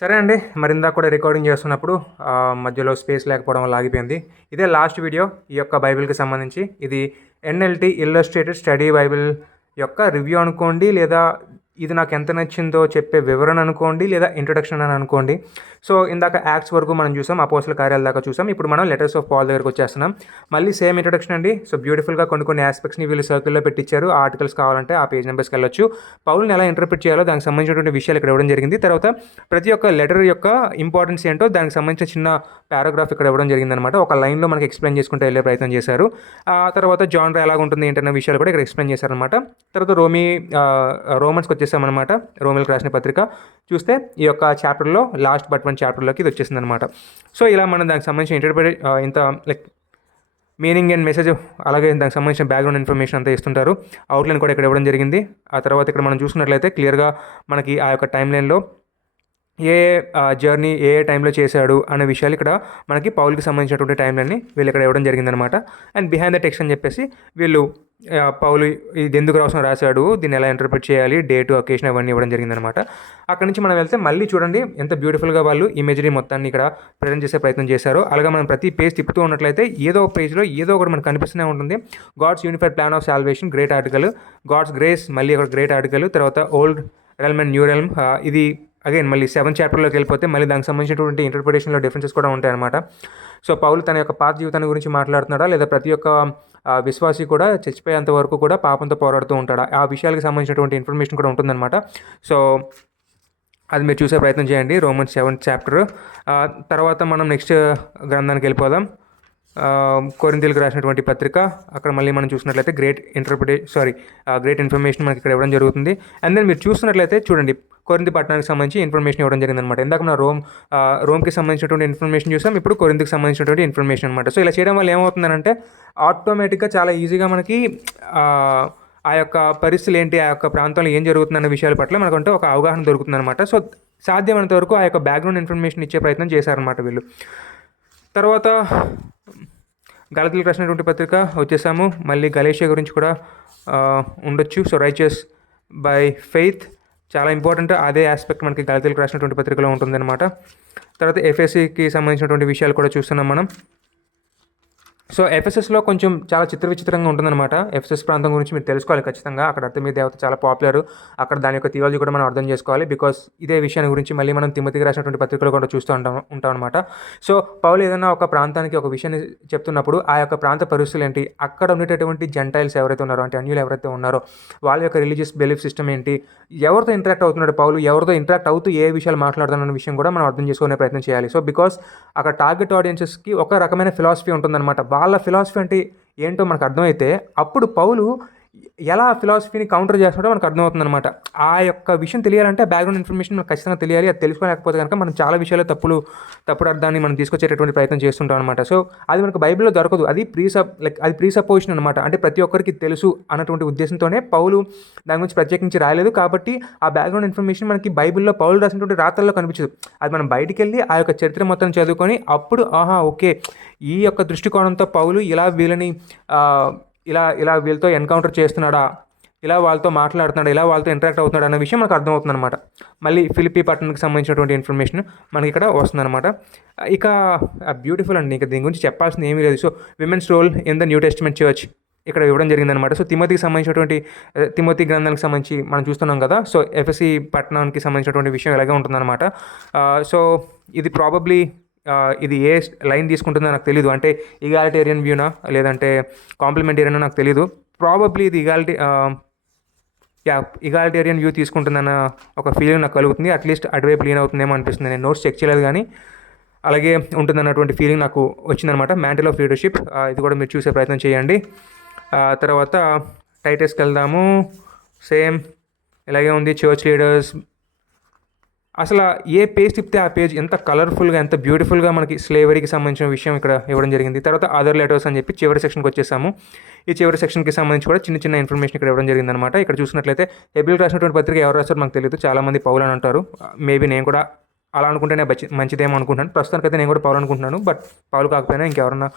సరే అండి. మరిందాక కూడా రికార్డింగ్ చేస్తున్నప్పుడు మధ్యలో స్పేస్ లేకపోవడం వల్ల ఆగిపోయింది. ఇదే లాస్ట్ వీడియో ఈ యొక్క బైబిల్‌కి సంబంధించి. ఇది ఎన్ఎల్‌టి ఇల్లస్ట్రేటెడ్ స్టడీ బైబిల్ యొక్క రివ్యూ అనుకోండి, లేదా ఇది నాకు ఎంత నచ్చిందో చెప్పే వివరణ అనుకోండి, లేదా ఇంట్రొడక్షన్ అని అనుకోండి. సో ఇందాక యాక్ట్స్ వరకు మనం చూసాం, అపోస్తల కార్యాల దాకా చూసాం. ఇప్పుడు మనం లెటర్స్ ఆఫ్ పాల్ దగ్గరకు వచ్చేస్తున్నాం. మళ్ళీ సేమ్ ఇంట్రొడక్షన్ అండి. సో బ్యూటిఫుల్గా కొన్ని ఆస్పెక్ట్స్ని వీళ్ళు సర్కిల్లో పెట్టించారు. ఆ ఆర్టికల్స్ కావాలంటే ఆ పేజ్ నెంబర్స్కి వెళ్ళొచ్చు. పౌల్ని ఎలా ఇంటర్ప్రిట్ చేయాలో దానికి సంబంధించినటువంటి విషయాలు ఇక్కడ ఇవ్వడం జరిగింది. తర్వాత ప్రతి ఒక్క లెటర్ యొక్క ఇంపార్టెన్స్ ఏంటో దానికి సంబంధించిన చిన్న పారాగ్రాఫ్ ఇక్కడ ఇవ్వడం జరిగిందనమాట. ఒక లైన్లో మనకి ఎక్స్ప్లెయిన్ చేసుకుంటూ వెళ్ళే ప్రయత్నం చేశారు. ఆ తర్వాత జానర్ ఎలా ఉంటుంది ఏంటన్న విషయాలు కూడా ఇక్కడ ఎక్స్ప్లెయిన్ చేశారనమాట. తర్వాత రోమన్స్కి వచ్చేసామన్నమాట. రోమిల్కి రాసిన పత్రిక చూస్తే ఈ యొక్క చాప్టర్లో లాస్ట్ బట్ వన్ చాప్టర్లోకి ఇది వచ్చేసింది అనమాట. సో ఇలా మనం దానికి సంబంధించిన ఇంత లైక్ మీనింగ్ అండ్ మెసేజ్, అలాగే దానికి సంబంధించిన బ్యాక్గ్రౌండ్ ఇన్ఫర్మేషన్ అంతా ఇస్తుంటారు. అవుట్లైన్ కూడా ఇక్కడ ఇవ్వడం జరిగింది. ఆ తర్వాత ఇక్కడ మనం చూసుకున్నట్లయితే క్లియర్గా మనకి ఆ యొక్క టైం లైన్లో ఏ జర్నీ ఏ టైంలో చేశాడు అనే విషయాలు ఇక్కడ మనకి పౌల్కి సంబంధించినటువంటి టైం లైన్ని వీళ్ళు ఇక్కడ ఇవ్వడం జరిగిందనమాట. అండ్ బిహైండ్ ద టెక్స్ట్ అని చెప్పేసి వీళ్ళు పౌలు ఇది ఎందుకు రాశాడు, దీన్ని ఎలా ఇంటర్ప్రిట్ చేయాలి, డేటు అకేషన్ అవన్నీ ఇవ్వడం జరిగిందనమాట. అక్కడ నుంచి మనం వెళ్తే మళ్ళీ చూడండి ఎంత బ్యూటిఫుల్గా వాళ్ళు ఇమేజరీ మొత్తాన్ని ఇక్కడ ప్రజెంట్ చేసే ప్రయత్నం చేశారు. అలాగే మనం ప్రతి పేజ్ తిప్పుతూ ఉన్నట్లయితే ఏదో ఒక పేజ్లో ఏదో ఒకటి మనకు కనిపిస్తూనే ఉంటుంది. God's unified plan of salvation great article, God's grace మళ్ళీ ఒక గ్రేట్ ఆర్టికల్, తర్వాత old realm and new realm, ఇది అగైన్ మళ్ళీ 7th చాప్టర్లోకి వెళ్ళిపోతే మళ్ళీ దానికి సంబంధించినటువంటి ఇంటర్ప్రిటేషన్లో డిఫరెన్సెస్ కూడా ఉంటాయన్నమాట. సో పౌలు తన యొక్క పాత జీవితాన్ని గురించి మాట్లాడుతున్నాడా, లేదా ప్రతి ఒక్క విశ్వాసి కూడా చచ్చిపోయేంత వరకు కూడా పాపంతో పోరాడుతూ ఉంటాడా, ఆ విషయాలకు సంబంధించినటువంటి ఇన్ఫర్మేషన్ కూడా ఉంటుందన్నమాట. సో అది మీరు చూసే ప్రయత్నం చేయండి. రోమన్స్ 7th చాప్టర్ తర్వాత మనం నెక్స్ట్ గ్రంథానికి వెళ్ళిపోదాం. కొరింథీయులకు రాసినటువంటి పత్రిక. అక్కడ మళ్ళీ మనం చూసినట్లయితే గ్రేట్ ఇన్ఫర్మేషన్ మనకి ఇక్కడ ఇవ్వడం జరుగుతుంది. అండ్ దెన్ మీరు చూస్తున్నట్లయితే చూడండి కొరింథీ పట్టణానికి సంబంధించి ఇన్ఫర్మేషన్ ఇవ్వడం జరిగిందనమాట. ఇందాక మనం రోమ్కి సంబంధించినటువంటి ఇన్ఫర్మేషన్ చూసాం, ఇప్పుడు కొరింథీకి సంబంధించినటువంటి ఇన్ఫర్మేషన్ అనమాట. సో ఇలా చేయడం వల్ల ఏమవుతుందంటే ఆటోమేటిక్గా చాలా ఈజీగా మనకి ఆ యొక్క పరిస్థితులు ఏంటి, ఆ యొక్క ప్రాంతంలో ఏం జరుగుతుందన్న విషయాల పట్ల మనకంటే ఒక అవగాహన దొరుకుతుందన్నమాట. సో సాధ్యమైనంత వరకు ఆ యొక్క బ్యాక్గ్రౌండ్ ఇన్ఫర్మేషన్ ఇచ్చే ప్రయత్నం చేశారనమాట వీళ్ళు. తర్వాత గలతీయులకు రాసినటువంటి పత్రిక వచ్చేసాము. మళ్ళీ గలేషియా గురించి కూడా ఉండొచ్చు. సో రైచియస్ బై ఫెయిత్ చాలా ఇంపార్టెంట్. అదే ఆస్పెక్ట్ మనకి గలతీయులకు రాసినటువంటి పత్రికలో ఉంటుందన్నమాట. తర్వాత ఎఫ్ఎస్సికి సంబంధించినటువంటి విషయాలు కూడా చూస్తున్నాం మనం. సో ఎఫ్ఎస్ఎస్లో కొంచెం చాలా విచిత్రంగా ఉంటుందన్నమాట. ఎఫ్ఎస్ఎస్ ప్రాంతం గురించి మీరు తెలుసుకోవాలి ఖచ్చితంగా. అక్కడ అర్తమీ దేవత చాలా పాపులర్. అక్కడ దాని యొక్క థియాలజీ కూడా మనం అర్థం చేసుకోవాలి. బికాస్ ఇదే విషయాన్ని గురించి మళ్ళీ మనం తిమోతికి రాసినటువంటి పత్రికలు కూడా చూస్తూ ఉంటాం అనమాట. సో పౌలు ఏదైనా ఒక ప్రాంతానికి ఒక విషయాన్ని చెప్తున్నప్పుడు ఆ యొక్క ప్రాంత పరిస్థితులు ఏంటి, అక్కడ ఉండేటటువంటి జెంటైల్స్ ఎవరైతే ఉన్నారో, అంటే అన్యులు ఎవరైతే ఉన్నారో వాళ్ళ యొక్క రిలీజియస్ బిలీఫ్ సిస్టమ్ ఏంటి, ఎవరితో ఇంటరాక్ట్ అవుతున్నాడు పౌలు, ఎవరితో ఇంటరాక్ట్ అవుతూ ఏ విషయాలు మాట్లాడుతున్న విషయం కూడా మనం అర్థం చేసుకునే ప్రయత్నం చేయాలి. సో బికాస్ అక్కడ టార్గెట్ ఆడియన్సెస్కి ఒక రకమైన ఫిలాసఫీ ఉంటుందన్నమాట. వాళ్ళ ఫిలాసఫీ అంటే ఏంటో మనకు అర్థమైతే అప్పుడు పౌలు ఎలా ఫిలాసఫీని కౌంటర్ చేస్తున్నాడో మనకు అర్థమవుతుందన్నమాట. ఆ యొక్క విషయం తెలియాలంటే బ్యాక్గ్రౌండ్ ఇన్ఫర్మేషన్ మనకు ఖచ్చితంగా తెలియాలి. అది తెలుసుకోలేకపోతే కనుక మనం చాలా విషయాలు తప్పుడు అర్థాన్ని మనం తీసుకొచ్చేటటువంటి ప్రయత్నం చేస్తుంటాం అనమాట. సో అది మనకు బైబిల్లో దొరకదు. అది ప్రీసపోజిషన్ అనమాట. అంటే ప్రతి ఒక్కరికి తెలుసు అన్నటువంటి ఉద్దేశంతోనే పౌలు దాని గురించి ప్రత్యేకించి రాయలేదు. కాబట్టి ఆ బ్యాక్గ్రౌండ్ ఇన్ఫర్మేషన్ మనకి బైబిల్లో పౌలు రాసినటువంటి రాతల్లో కనిపించదు. అది మనం బయటికి వెళ్ళి ఆ యొక్క చరిత్ర మొత్తం చదువుకొని అప్పుడు ఓకే ఈ యొక్క దృష్టికోణంతో పౌలు ఇలా వీళ్ళని ఇలా వీళ్ళతో ఎన్కౌంటర్ చేస్తున్నాడా, ఇలా వాళ్ళతో మాట్లాడుతున్నాడా, ఇలా వాళ్ళతో ఇంటరాక్ట్ అవుతున్నాడు అన్న విషయం మనకు అర్థమవుతుంది అనమాట. మళ్ళీ ఫిలిప్పీ పట్టణానికి సంబంధించినటువంటి ఇన్ఫర్మేషన్ మనకి ఇక్కడ వస్తుందన్నమాట. ఇక బ్యూటిఫుల్ అండి, ఇంకా దీని గురించి చెప్పాల్సింది ఏమీ లేదు. So women's role in the New Testament church ఇక్కడ ఇవ్వడం జరిగిందనమాట. సో తిమోతి గ్రంథానికి సంబంధించి మనం చూస్తున్నాం కదా. సో ఎఫ్ఎస్సి పట్టణానికి సంబంధించినటువంటి విషయం ఇలాగే ఉంటుందన్నమాట. సో ఇది ప్రాబబ్లీ ఇది ఏ లైన్ తీసుకుంటుందో నాకు తెలీదు. అంటే ఈగాలిటేరియన్ వ్యూనా లేదంటే కాంప్లిమెంటేరియనా నాకు తెలీదు. ప్రాబబ్లీ ఇది ఈగాలిటేరియన్ వ్యూ తీసుకుంటుందన్న ఒక ఫీలింగ్ నాకు కలుగుతుంది. అట్లీస్ట్ అటువైపు లీన్ అవుతుందేమో అనిపిస్తుంది. నేను నోట్స్ చెక్ చేయలేదు కానీ అలాగే ఉంటుందన్నటువంటి ఫీలింగ్ నాకు వచ్చిందనమాట. మ్యాంటిల్ ఆఫ్ లీడర్షిప్ ఇది కూడా మీరు చూసే ప్రయత్నం చేయండి. తర్వాత టైటస్కి వెళ్దాము. సేమ్ ఇలాగే ఉంది. చర్చ్ లీడర్స్, అసలు ఏ పేజ్ తిప్పితే ఆ పేజ్ ఎంత కలర్ఫుల్గా ఎంత బ్యూటిఫుల్గా మనకి స్లేవరీకి సంబంధించిన విషయం ఇక్కడ ఇవ్వడం జరిగింది. తర్వాత అదర్ లెటర్స్ అని చెప్పి చివరి సెక్షన్కి వచ్చేసాము. ఈ చివరి సెక్షన్కి సంబంధించి కూడా చిన్న ఇన్ఫర్మేషన్ ఇక్కడ ఇవ్వడం జరిగిందనమాట. ఇక్కడ చూసినట్లయితే హెబ్రీయులకు రాసినటువంటి పత్రిక ఎవరు రాస్తారో మనకు తెలియదు. చాలామంది పౌలు అని అంటారు. మేబీ నేను కూడా అలా అనుకుంటేనే మంచిదేమో అనుకుంటున్నాను. ప్రస్తుతానికైతే నేను కూడా పౌలు అనుకుంటున్నాను. బట్ పౌలు కాకపోయినా ఇంకెవరన్నా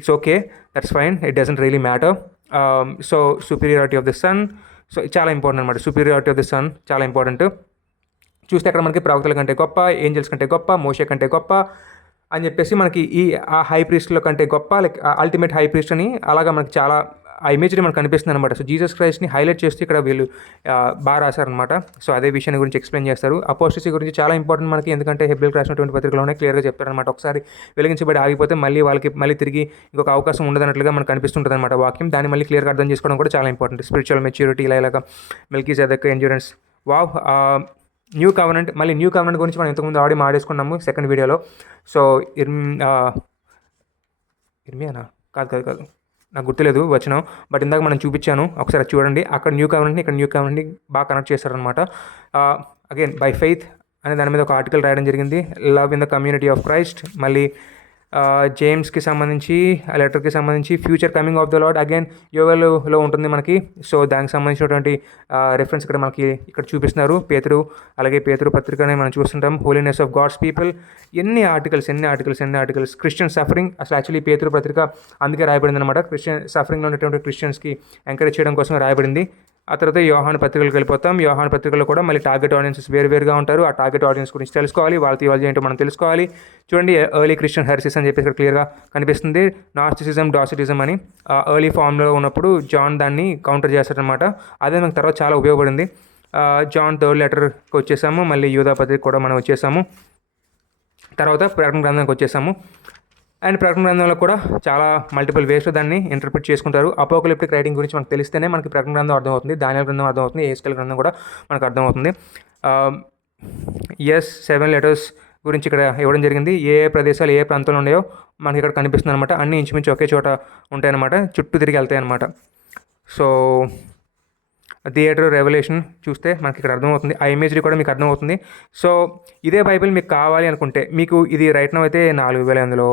it's okay, that's fine, it doesn't really matter. So superiority of the Son, so చాలా ఇంపార్టెంట్ అనమాట. సుపీరియారిటీ ఆఫ్ ది సన్ చాలా ఇంపార్టెంట్. చూస్తే అక్కడ మనకి ప్రవక్తల కంటే గొప్ప, ఏంజల్స్ కంటే గొప్ప, మోషే కంటే గొప్ప అని చెప్పేసి మనకి ఆ హై ప్రీస్ట్ల కంటే గొప్ప, లైక్ అల్టిమేట్ హై ప్రీస్ట్ అని అలాగా మనకి చాలా ఆ ఇమేజ్ని మనకు కనిపిస్తుంది అనమాట. సో జీసస్ క్రైస్ట్ని హైలైట్ చేస్తూ ఇక్కడ వీళ్ళు బాగా రాశారనమాట. సో అదే విషయాన్ని గురించి ఎక్స్ప్లెయిన్ చేస్తారు. అపోస్టసీ గురించి చాలా ఇంపార్టెంట్ మనకి, ఎందుకంటే హెబ్రీయులకు రాసినటువంటి పత్రికలోనే క్లియర్గా చెప్తారనమాట. ఒకసారి వెలిగించబడి ఆగిపోతే వాళ్ళకి మళ్ళీ తిరిగి ఇంకొక అవకాశం ఉండదన్నట్లుగా మనకు కనిపిస్తుంటుంది అనమాట వాక్యం. దాన్ని మళ్ళీ క్లియర్గా అర్థం చేసుకోవడం కూడా చాలా ఇంపార్టెంట్. స్పిరిచువల్ మెచ్యూరిటీ ఇలాగా మెల్కీసెదెక్, ఎండ్యూరెన్స్. వావ్. న్యూ కవెనెంట్, మళ్ళీ న్యూ కవెనెంట్ గురించి మనం ఇంతకుముందు ఆల్రెడీ మాట్లాడుకున్నాము సెకండ్ వీడియోలో. సో ఇర్మియానా కాదు నాకు గుర్తులేదు వచనం, బట్ ఇందాక మనం చూపించాను, ఒకసారి చూడండి. అక్కడ న్యూ కవెనెంట్ని ఇక్కడ న్యూ కవెనెంట్ని బాగా కనెక్ట్ చేస్తారనమాట. అగైన్ బై ఫెయిత్ అనే దాని మీద ఒక ఆర్టికల్ రాయడం జరిగింది. Love in the community of Christ, మళ్ళీ జేమ్స్కి సంబంధించి, ఆ లెటర్కి సంబంధించి future coming of the lord again యోవేలులో ఉంటుంది మనకి. సో దానికి సంబంధించినటువంటి రెఫరెన్స్ ఇక్కడ చూపిస్తున్నారు. పేతురు, అలాగే పేతురు పత్రికని మనం చూస్తుంటాం. హోలీనెస్ ఆఫ్ గాడ్స్ పీపుల్, ఎన్ని ఆర్టికల్స్. క్రిస్టియన్ సఫరింగ్, అసలు యాక్చువల్లీ పేతురు పత్రిక అందుకే రాయబడింది అనమాట. క్రిస్టియన్ సఫరింగ్లో ఉన్నటువంటి క్రిస్టియన్స్కి ఎంకరేజ్ చేయడం కోసం రాయబడింది. ఆ తర్వాత యోహాను పత్రికలకు వెళ్ళిపోతాం. యోహాను పత్రికలో కూడా మళ్ళీ టార్గెట్ ఆడియన్సెస్ వేరుగా ఉంటారు. ఆ టార్గెట్ ఆడియన్స్ గురించి తెలుసుకోవాలి, వాళ్ళ థియాలజీ ఏంటో మనం తెలుసుకోవాలి. చూడండి, ఎర్లీ క్రిస్టియన్ హెరిసిస్ అని చెప్పేసి ఇక్కడ క్లియర్గా కనిపిస్తుంది. నాస్టిసిజం, డాసిటిజం అని ఎర్లీ ఫామ్లో ఉన్నప్పుడు జాన్ దాన్ని కౌంటర్ చేస్తారనమాట. అదే మనకు తర్వాత చాలా ఉపయోగపడింది. జాన్ థర్డ్ లెటర్కి వచ్చేసాము. మళ్ళీ యూదా పత్రిక కూడా మనం వచ్చేసాము. తర్వాత ప్రకటన గ్రంథానికి వచ్చేసాము. అండ్ ప్రకటన గ్రంథంలో కూడా చాలా మల్టిపుల్ వేస్లో దాన్ని ఇంటర్ప్రిట్ చేసుకుంటారు. అపోకలిప్టిక్ రైటింగ్ గురించి మనకు తెలిస్తేనే మనకి ప్రకటన గ్రంథం అర్థమవుతుంది, దానియేలు గ్రంథం అర్థమవుతుంది, ఎహెజ్కేలు గ్రంథం కూడా మనకు అర్థమవుతుంది. 7 లెటర్స్ గురించి ఇక్కడ ఇవ్వడం జరిగింది. ఏ ప్రదేశాలు ఏ ప్రాంతంలో ఉన్నాయో మనకి ఇక్కడ కనిపిస్తుంది అనమాట. అన్నీ ఇంచుమించు ఒకే చోట ఉంటాయన్నమాట, చుట్టూ తిరిగి వెళ్తాయి అనమాట. సో థియేటర్ రెవల్యూషన్ చూస్తే మనకి ఇక్కడ అర్థమవుతుంది, ఆ ఇమేజరీ కూడా మీకు అర్థమవుతుంది. సో ఇదే బైబిల్ మీకు కావాలి అనుకుంటే, మీకు ఇది రైట్ నౌ అయితే 4,800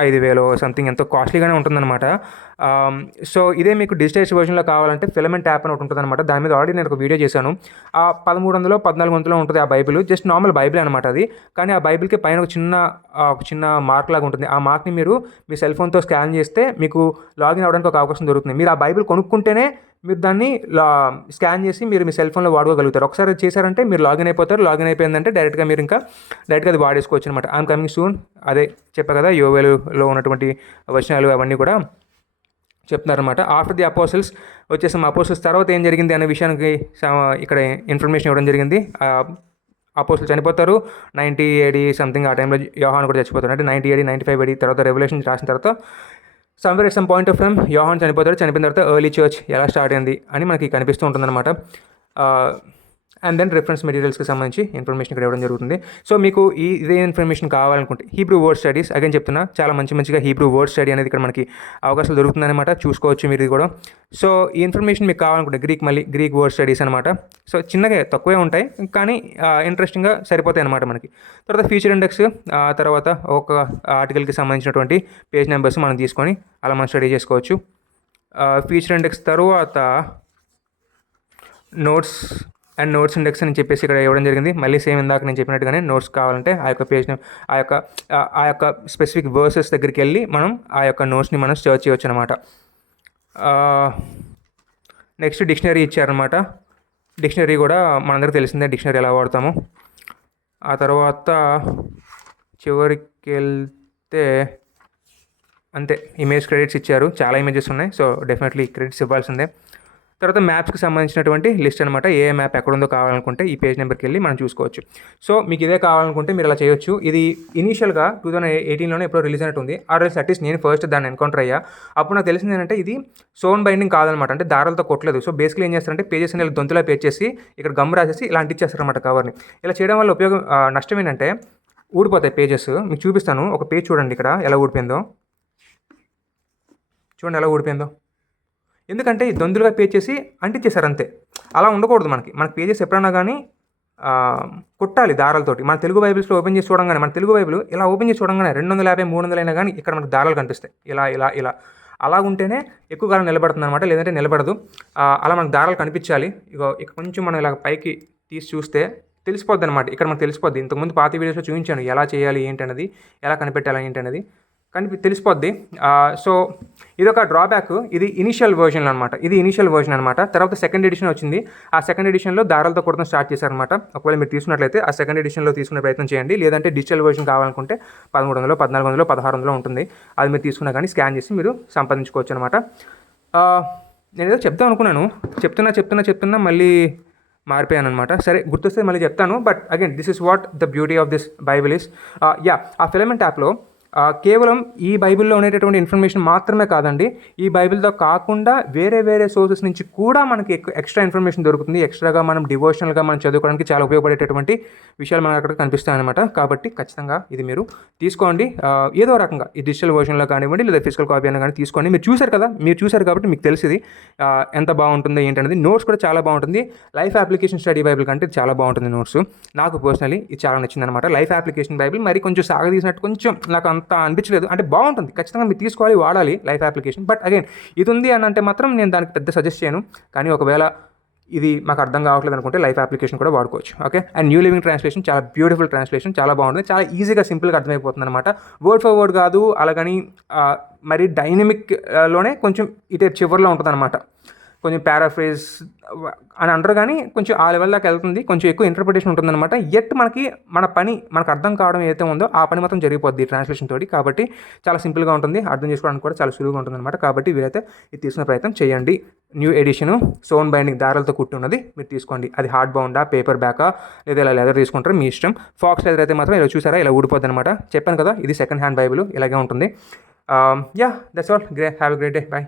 5,000 సంథింగ్ ఎంతో కాస్ట్లీగానే ఉంటుందన్నమాట. సో ఇదే మీకు డిజిటైజ్ వర్షన్లో కావాలంటే ఫిలమెంట్ యాప్ అని ఒకటి ఉంటుందన్నమాట. దాని మీద ఆల్రెడీ నేను ఒక వీడియో చేశాను. 1300 1400 ఉంటుంది ఆ బైబిల్, జస్ట్ నార్మల్ బైబిల్ అనమాట అది. కానీ ఆ బైబిల్కి పైన ఒక చిన్న మార్క్ లాగా ఉంటుంది. ఆ మార్క్ని మీరు మీ సెల్ ఫోన్తో స్కాన్ చేస్తే మీకు లాగిన్ అవ్వడానికి ఒక అవకాశం దొరుకుతుంది. మీరు ఆ బైబిల్ కొనుక్కుంటేనే మీరు దాన్ని స్కాన్ చేసి మీరు మీ సెల్ ఫోన్లో వాడుకోగలుగుతారు. ఒకసారి చేశారంటే మీరు లాగిన్ అయిపోతారు. లాగిన్ అయిపోయిందంటే డైరెక్ట్గా అది వాడేసుకోవచ్చు అనమాట. ఐఎమ్ కమింగ్ సూన్, అదే చెప్పా కదా, యోవేలులో ఉన్నటువంటి వచనాలు అవన్నీ కూడా చెప్తున్నారనమాట. ఆఫ్టర్ ది అపోసల్స్ వచ్చేసాం. అపోసల్స్ తర్వాత ఏం జరిగింది అనే విషయానికి ఇక్కడ ఇన్ఫర్మేషన్ ఇవ్వడం జరిగింది. అపోసల్స్ చనిపోతారు 90 AD సంథింగ్, ఆ టైంలో యోహాను కూడా చచ్చిపోతారు. అంటే 90 AD 95 AD తర్వాత రెవల్యూషన్ రాసిన తర్వాత somewhere at some point of time యోహాన్ చనిపోతారు. చనిపోయిన తర్వాత ఎర్లీ చర్చ్ ఎలా స్టార్ట్ అయింది అని మనకి కనిపిస్తూ ఉంటుందన్నమాట. అండ్ దెన్ రిఫరెన్స్ మెటీరియల్స్కి సంబంధించి ఇన్ఫర్మేషన్ ఇక్కడ ఇవ్వడం జరుగుతుంది. సో మీకు ఇదే ఇన్ఫర్మేషన్ కావాలనుకుంటే హీబ్రూ వర్డ్ స్టడీస్, అగైన్ చెప్తున్నా, చాలా మంచిగా హీబ్రూ వర్డ్ స్టడీ అనేది ఇక్కడ మనకి అవకాశాలు దొరుకుతుందన్నమాట. చూసుకోవచ్చు మీరు ఇది కూడా. సో ఈ ఇన్ఫర్మేషన్ మీకు కావాలనుకుంటే గ్రీక్ వర్డ్ స్టడీస్ అనమాట. సో చిన్నగా తక్కువే ఉంటాయి, కానీ ఇంట్రెస్టింగ్గా సరిపోతాయి అనమాట మనకి. తర్వాత ఫీచర్ ఇండెక్స్, తర్వాత ఒక ఆర్టికల్కి సంబంధించినటువంటి పేజ్ నెంబర్స్ మనం తీసుకొని అలా మనం స్టడీ చేసుకోవచ్చు. ఫీచర్ ఇండెక్స్ తర్వాత నోట్స్ ఇండెక్స్ అని చెప్పేసి ఇక్కడ ఇవ్వడం జరిగింది. మళ్ళీ సేమ్ ఇందాక నేను చెప్పినట్టుగానే నోట్స్ కావాలంటే ఆ యొక్క పేజ్ ఆ యొక్క స్పెసిఫిక్ వర్సెస్ దగ్గరికి వెళ్ళి మనం ఆ యొక్క నోట్స్ని మనం సర్చ్ చేయవచ్చు అనమాట. నెక్స్ట్ డిక్షనరీ ఇచ్చారనమాట. డిక్షనరీ కూడా మనందరికీ తెలిసిందే, డిక్షనరీ ఎలా వాడతాము. ఆ తర్వాత చివరికి వెళ్తే అంతే, ఇమేజ్ క్రెడిట్స్ ఇచ్చారు. చాలా ఇమేజెస్ ఉన్నాయి, సో డెఫినెట్లీ క్రెడిట్స్ ఇవ్వాల్సిందే. తర్వాత మ్యాప్స్కి సంబంధించినటువంటి లిస్ట్ అనమాట. ఏ మ్యాప్ ఎక్కడుందో కావాలనుకుంటే ఈ పేజ్ నెంబర్కి వెళ్ళి మనం చూసుకోవచ్చు. సో మీకు ఇదే కావాలనుకుంటే మీరు ఇలా చేయొచ్చు. ఇది ఇనీషియల్గా 2018లోనే ఎప్పుడో రిలీజ్ అయినట్టుంది. అట్లీస్ట్ నేను ఫస్ట్ దాన్ని ఎన్కౌంటర్ అయ్యా. అప్పుడు నాకు తెలిసింది ఏంటంటే ఇది సోన్ బైండింగ్ కాదనమాట, అంటే దారాలతో కొట్టలేదు. సో బేసిక్లీ ఏం చేస్తారంటే పేజెస్ ఇలా దొంతులా పేజ్ చేసి ఇక్కడ గమ్ రాసేసి ఇలా అంటించేస్తారనమాట కవర్ని. ఇలా చేయడం వల్ల నష్టం ఏంటంటే ఊడిపోతాయి పేజెస్. మీకు చూపిస్తాను, ఒక పేజ్ చూడండి ఇక్కడ ఎలా ఊడిపోయిందో. చూడండి ఎలా ఊడిపోయిందో. ఎందుకంటే దొందులుగా పేజ్ చేసి అంటించేశారు అంతే. అలా ఉండకూడదు. మనకి పేజెస్ ఎప్పుడన్నా కానీ కుట్టాలి దారాలతోటి. మన తెలుగు బైబిల్స్లో ఓపెన్ చేసి చూడంగానే, మన తెలుగు బైబిల్ ఇలా ఓపెన్ చేసి చూడంగానే 250 300 అయినా కానీ ఇక్కడ మనకు దారాలు కనిపిస్తాయి. ఇలా అలా ఉంటేనే ఎక్కువ కాలం నిలబడుతుంది అనమాట, లేదంటే నిలబడదు. అలా మనకు దారాలు కనిపించాలి. ఇక కొంచెం మనం ఇలా పైకి తీసి చూస్తే తెలిసిపోద్ది అనమాట. ఇక్కడ మనకు తెలిసిపోద్ది. ఇంతకుముందు పాత వీడియోస్లో చూపించాను ఎలా చేయాలి ఏంటి అనేది, ఎలా కనిపెట్టాలి ఏంటి అనేది. కానీ తెలిసిపోద్ది. సో ఇది ఒక డ్రాబ్యాక్. ఇది ఇనిషియల్ వర్షన్ అనమాట. ఇది ఇనిషియల్ వర్షన్ అనమాట. తర్వాత సెకండ్ ఎడిషన్ వచ్చింది. ఆ సెకండ్ ఎడిషన్లో దారాలతో కుట్టడం స్టార్ట్ చేశారనమాట. ఒకవేళ మీరు తీసుకున్నట్లయితే ఆ సెకండ్ ఎడిషన్లో తీసుకునే ప్రయత్నం చేయండి. లేదంటే డిజిటల్ వర్షన్ కావాలనుకుంటే 1300, 1400, 1600 ఉంటుంది. అది మీరు తీసుకున్నా కానీ స్కాన్ చేసి మీరు సంపాదించుకోవచ్చు అనమాట. నేను ఏదో చెప్దాం అనుకున్నాను, చెప్తున్నా మళ్ళీ మారిపోయాను అనమాట. సరే, గుర్తొస్తే మళ్ళీ చెప్తాను. But again this is what the beauty of this Bible is. ఆ ఫిలమెంట్ యాప్లో కేవలం ఈ బైబిల్లో ఉండేటటువంటి ఇన్ఫర్మేషన్ మాత్రమే కాదండి, ఈ బైబిల్తో కాకుండా వేరే సోర్సెస్ నుంచి కూడా మనకి ఎక్స్ట్రా ఇన్ఫర్మేషన్ దొరుకుతుంది. ఎక్స్ట్రాగా మనం డివోషనల్గా మనం చదువుకోవడానికి చాలా ఉపయోగపడేటటువంటి విషయాలు మనకు అక్కడ కనిపిస్తాయి అనమాట. కాబట్టి ఖచ్చితంగా ఇది మీరు తీసుకోండి. ఏదో రకంగా ఈ డిజిటల్ వర్షన్లో కానివ్వండి లేదా ఫిజికల్ కాపీ అయినా కానీ తీసుకోండి. మీరు చూసారు కాబట్టి మీకు తెలిసింది ఎంత బాగుంటుందో ఏంటనేది. నోట్స్ కూడా చాలా బాగుంటుంది. లైఫ్ అప్లికేషన్ స్టడీ బైబిల్ కంటే చాలా బాగుంటుంది నోట్స్. నాకు పర్సనలీ ఇది చాలా నచ్చింది అనమాట. లైఫ్ అప్లికేషన్ బైబిల్ మరి కొంచెం సాగదీసినట్టు కొంచెం నాకు అంత అనిపించలేదు. అంటే బాగుంటుంది, ఖచ్చితంగా మీరు తీసుకోవాలి, వాడాలి లైఫ్ అప్లికేషన్. బట్ అగైన్ ఇది ఉంది అని అంటే మాత్రం నేను దానికి పెద్ద సజెస్ట్ చేయను. కానీ ఒకవేళ ఇది మాకు అర్థం కావట్లేదు అనుకుంటే లైఫ్ అప్లికేషన్ కూడా వాడుకోవచ్చు. Okay. And new living translation చాలా బ్యూటిఫుల్ ట్రాన్స్లేషన్, చాలా బాగుంటుంది. చాలా ఈజీగా సింపుల్గా అర్థమైపోతుంది అనమాట. వర్డ్ ఫర్ వర్డ్ కాదు, అలాగని మరి డైనమిక్లోనే కొంచెం ఇటే చివరిలో ఉంటుంది అనమాట. కొంచెం పారాఫ్రేజ్ అని అంటారు కానీ కొంచెం ఆ లెవెల్ దాకా వెళ్తుంది. కొంచెం ఎక్కువ ఇంటర్ప్రిటేషన్ ఉంటుందన్నమాట. ఎట్ మనకు అర్థం కావడం ఏదైతే ఉందో ఆ పని మాత్రం జరిగిపోద్ది ట్రాన్స్లేషన్ తోటి. కాబట్టి చాలా సింపుల్గా ఉంటుంది, అర్థం చేసుకోవడానికి కూడా చాలా సులువుగా ఉంటుంది అనమాట. కాబట్టి వీరైతే ఇది తీసుకునే ప్రయత్నం చేయండి. న్యూ ఎడిషన్ సోన్ బైండింగ్ దారాలతో కుట్టి ఉన్నది మీరు తీసుకోండి. అది హార్డ్ బౌండా, పేపర్ బ్యాకా, లేదా ఇలా లెదర్ తీసుకుంటారు మీ ఇష్టం. ఫాక్స్ లెదర్ అయితే మాత్రం ఇలా చూసారా ఇలా ఊడిపోద్ది అనమాట. చెప్పాను కదా, ఇది సెకండ్ హ్యాండ్ బైబిల్ ఇలాగే ఉంటుంది. That's all. Have a great day. By.